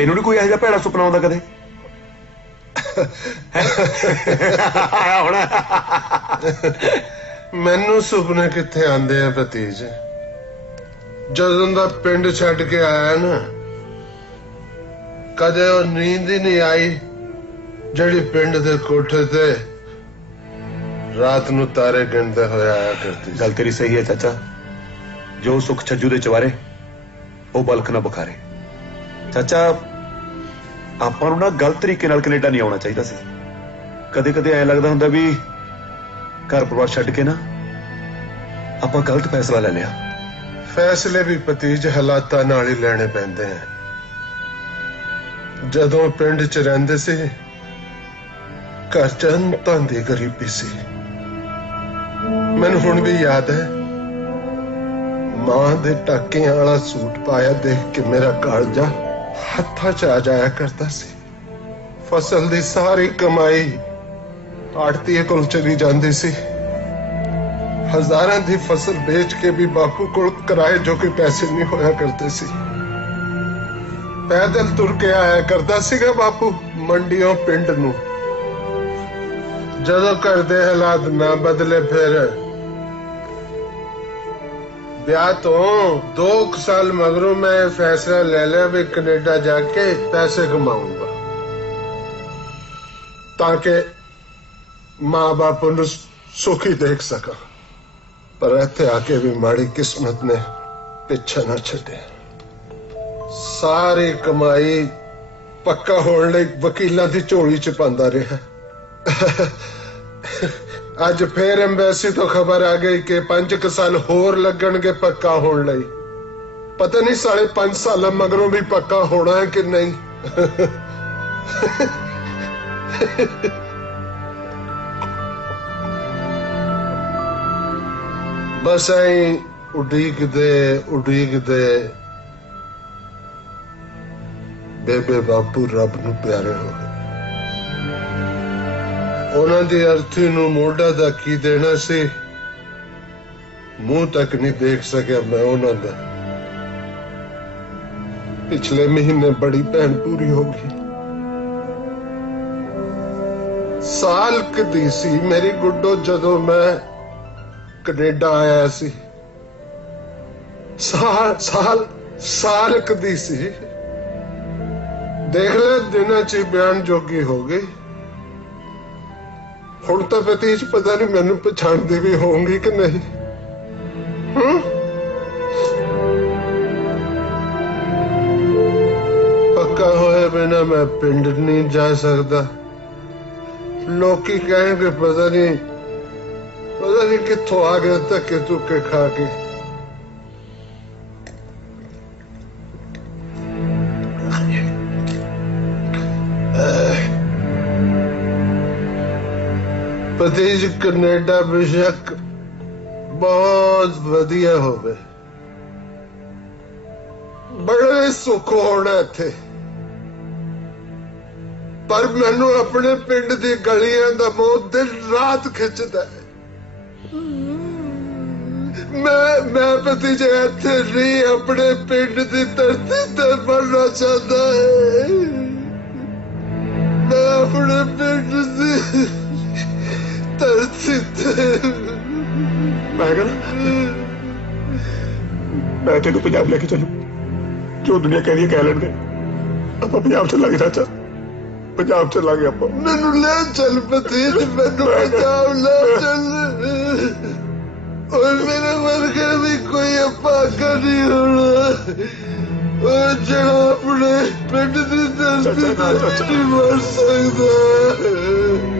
ਤੈਨੂੰ ਨੀ ਕੋਈ ਇਹੋ ਜਿਹਾ ਭੈੜਾ ਸੁਪਨਾ ਆਉਂਦਾ ਕਦੇ? ਆਇਆ ਹੁਣ। ਮੈਨੂੰ ਸੁਪਨੇ ਕਿੱਥੇ ਆਉਂਦੇ ਆ ਭਤੀਜ? ਜਦੋਂ ਦਾ ਪਿੰਡ ਛੱਡ ਕੇ ਆਇਆ ਨਾ ਕਦੇ ਉਹ ਨੀਂਦ ਹੀ ਨਹੀਂ ਆਈ ਜਿਹੜੀ ਪਿੰਡ ਦੇ ਕੋਠੇ ਤੇ ਰਾਤ ਨੂੰ ਤਾਰੇ ਗਿਣਦੇ ਹੋਏ ਆਇਆ ਕਰਦੀ ਗੱਲ ਤੇਰੀ ਸਹੀ ਹੈ ਚਾਚਾ। ਜੋ ਸੁਖ ਛੱਜੂ ਦੇ ਚਵਾਰੇ ਉਹ ਬਲਖ ਨਾ ਬੁਖਾਰੇ। ਚਾਚਾ ਆਪਾਂ ਨੂੰ ਨਾ ਗਲਤ ਤਰੀਕੇ ਨਾਲ ਕੈਨੇਡਾ ਨਹੀਂ ਆਉਣਾ ਚਾਹੀਦਾ ਸੀ। ਕਦੇ ਕਦੇ ਐ ਲੱਗਦਾ ਹੁੰਦਾ ਵੀ ਘਰ ਪਰਿਵਾਰ ਛੱਡ ਕੇ ਨਾ ਆਪਾਂ ਗਲਤ ਫੈਸਲਾ ਲੈ ਲਿਆ। ਫੈਸਲੇ ਵੀ ਭਤੀਜ ਹਾਲਾਤਾਂ ਨਾਲ ਹੀ ਲੈਣੇ ਪੈਂਦੇ ਆ। ਜਦੋਂ ਪਿੰਡ 'ਚ ਰਹਿੰਦੇ ਸੀ, ਘਰ 'ਚ ਅੰਤਾਂ ਦੀ ਗਰੀਬੀ ਸੀ। ਮੈਨੂੰ ਹੁਣ ਵੀ ਯਾਦ ਹੈ, ਮਾਂ ਦੇ ਟਾਕਿਆਂ ਵਾਲਾ ਸੂਟ ਪਾਇਆ ਦੇਖ ਕੇ ਮੇਰਾ ਕਾਲਜਾ ਹੱਥਾਂ 'ਚ ਆ ਜਾਇਆ ਕਰਦਾ ਸੀ। ਫਸਲ ਦੀ ਸਾਰੀ ਕਮਾਈ ਆੜਤੀਏ ਕੋਲ ਚਲੀ ਜਾਂਦੀ ਸੀ। ਹਜ਼ਾਰਾਂ ਦੀ ਫਸਲ ਵੇਚ ਕੇ ਵੀ ਬਾਪੂ ਕੋਲ ਕਿਰਾਏ ਜੋ ਕਿ ਪੈਸੇ ਨਹੀਂ ਹੋਇਆ ਕਰਦੇ ਸੀ। ਪੈਦਲ ਤੁਰ ਕੇ ਆਇਆ ਕਰਦਾ ਸੀਗਾ ਬਾਪੂ ਮੰਡੀੋਂ ਪਿੰਡ ਨੂੰ। ਜਦੋਂ ਘਰ ਦੇ ਹਾਲਾਤ ਨਾ ਬਦਲੇ ਫਿਰ ਵਿਆਹ ਤੋਂ 2 ਸਾਲ ਮਗਰੋਂ ਮੈਂ ਇਹ ਫੈਸਲਾ ਲੈ ਲਿਆ ਵੀ ਕੈਨੇਡਾ ਜਾ ਕੇ ਪੈਸੇ ਕਮਾਊਂਗਾ ਤਾਂ ਕਿ ਮਾਂ ਬਾਪ ਨੂੰ ਸੁਖੀ ਦੇਖ ਸਕਾਂ ਪਰ ਇੱਥੇ ਆ ਕੇ ਵੀ ਮਾੜੀ ਕਿਸਮਤ ਨੇ ਪਿੱਛਾ ਨਾ ਛੱਡਿਆ ਸਾਰੀ ਕਮਾਈ ਪੱਕਾ ਹੋਣ ਲਈ ਵਕੀਲਾਂ ਦੀ ਝੋਲੀ ਚ ਪਾਉਂਦਾ ਰਿਹਾ ਅੱਜ ਫੇਰ ਐਮਬੈਸੀ ਤੋਂ ਖਬਰ ਆ ਗਈ ਕਿ 5 ਸਾਲ ਹੋਰ ਲੱਗਣਗੇ ਪੱਕਾ ਹੋਣ ਲਈ। ਪਤਾ ਨਹੀਂ ਸਾਲੇ 5 ਸਾਲਾਂ ਮਗਰੋਂ ਵੀ ਪੱਕਾ ਹੋਣਾ ਹੈ ਕਿ ਨਹੀਂ। ਬਸ ਐਂ ਉਡੀਕਦੇ ਉਡੀਕਦੇ। ਬੇਬੇ ਬਾਪੂ ਰੱਬ ਨੂੰ ਪਿਆਰੇ ਹੋ ਗਏ। ਉਹਨਾਂ ਦੀ ਅਰਥੀ ਨੂੰ ਮੋਢਾ ਦਾ ਕੀ ਦੇਣਾ ਸੀ? ਮੂੰਹ ਤੱਕ ਨਹੀਂ ਦੇਖ ਸਕਿਆ ਮੈਂ ਉਹਨਾਂ ਦਾ। ਪਿਛਲੇ ਮਹੀਨੇ ਬੜੀ ਭੈਣ ਪੂਰੀ ਹੋ ਗਈ। ਸਾਲ ਕਦੀ ਸੀ ਮੇਰੀ ਗੁੱਡੋ ਜਦੋਂ ਮੈਂ ਕੈਨੇਡਾ ਆਇਆ ਸੀ। ਸਾਲ ਸਾਲ ਸਾਲ ਕਦੀ ਸੀ। ਦੇਖ ਲੈ, ਦਿਨਾਂ ਚ ਬਿਆਨ ਜੋਗੀ ਹੋ ਗਈ। ਹੁਣ ਤਾਂ ਭਤੀਜ ਪਤਾ ਨਹੀਂ ਮੈਨੂੰ ਪਛਾਣਦੇ ਵੀ ਹੋਣਗੇ ਕਿ ਨਹੀਂ। ਪੱਕਾ ਹੋਏ ਬਿਨਾ ਮੈਂ ਪਿੰਡ ਨਹੀਂ ਜਾ ਸਕਦਾ। ਲੋਕੀ ਕਹਿਣਗੇ, ਪਤਾ ਨਹੀਂ ਪਤਾ ਨਹੀਂ ਕਿੱਥੋਂ ਆ ਗਿਆ ਧੱਕੇ ਧੁੱਕੇ ਖਾ ਕੇ। ਭਤੀਜ ਕੈਨੇਡਾ ਬੇਸ਼ੱਕ ਬਹੁਤ ਵਧੀਆ ਹੋਵੇ। ਬੜੇ ਸੁੱਖ ਹੋਣਾ ਇੱਥੇ। ਪਰ ਮੈਨੂੰ ਆਪਣੇ ਪਿੰਡ ਦੀ ਗਲੀਆਂ ਦਾ ਮੋਹ ਦਿਨ ਰਾਤ ਖਿੱਚਦਾ ਹੈ। ਮੈਂ ਮੈਂ ਭਤੀਜੇ ਇੱਥੇ ਨਹੀਂ, ਆਪਣੇ ਪਿੰਡ ਦੀ ਧਰਤੀ ਤੇ ਮਰਨਾ ਚਾਹੁੰਦਾ ਹੈ। ਮੈਂ ਕਹਿੰਦਾ ਮੈਂ ਤੈਨੂੰ ਪੰਜਾਬ ਲੈ ਕੇ ਚੱਲੂ ਜੋ ਦੁਨੀਆ ਕਹਿੰਦੀ ਹੈ ਕਹਿ ਲੈਣ ਦੇ ਆਪਾਂ ਪੰਜਾਬ ਚੱਲਾਂਗੇ ਚਾਚਾ ਪੰਜਾਬ ਚੱਲਾਂਗੇ ਆਪਾਂ ਮੈਨੂੰ ਲੈ ਚੱਲ ਭਤੀਜ ਮੈਨੂੰ ਪੰਜਾਬ ਲੈ ਚੱਲ ਓਏ ਮੇਰੇ ਵਰਗਾ ਵੀ ਕੋਈ ਅਪਾਗਾ ਨਹੀਂ ਹੋਣਾ ਉਹ ਜਿਹੜਾ ਆਪਣੇ ਪਿੰਡ ਦੀ ਧਰਤੀ ਤੇ ਨਹੀਂ ਮਰ ਸਕਦਾ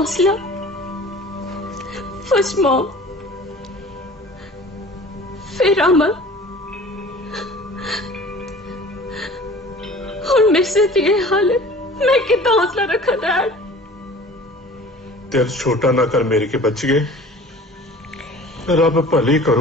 हौसला First mom. फिर अमल और मेरे से ये हाल है मैं कितना हौसला रखा डैड दिल छोटा ना कर मेरे के बच गए रब भली करूँ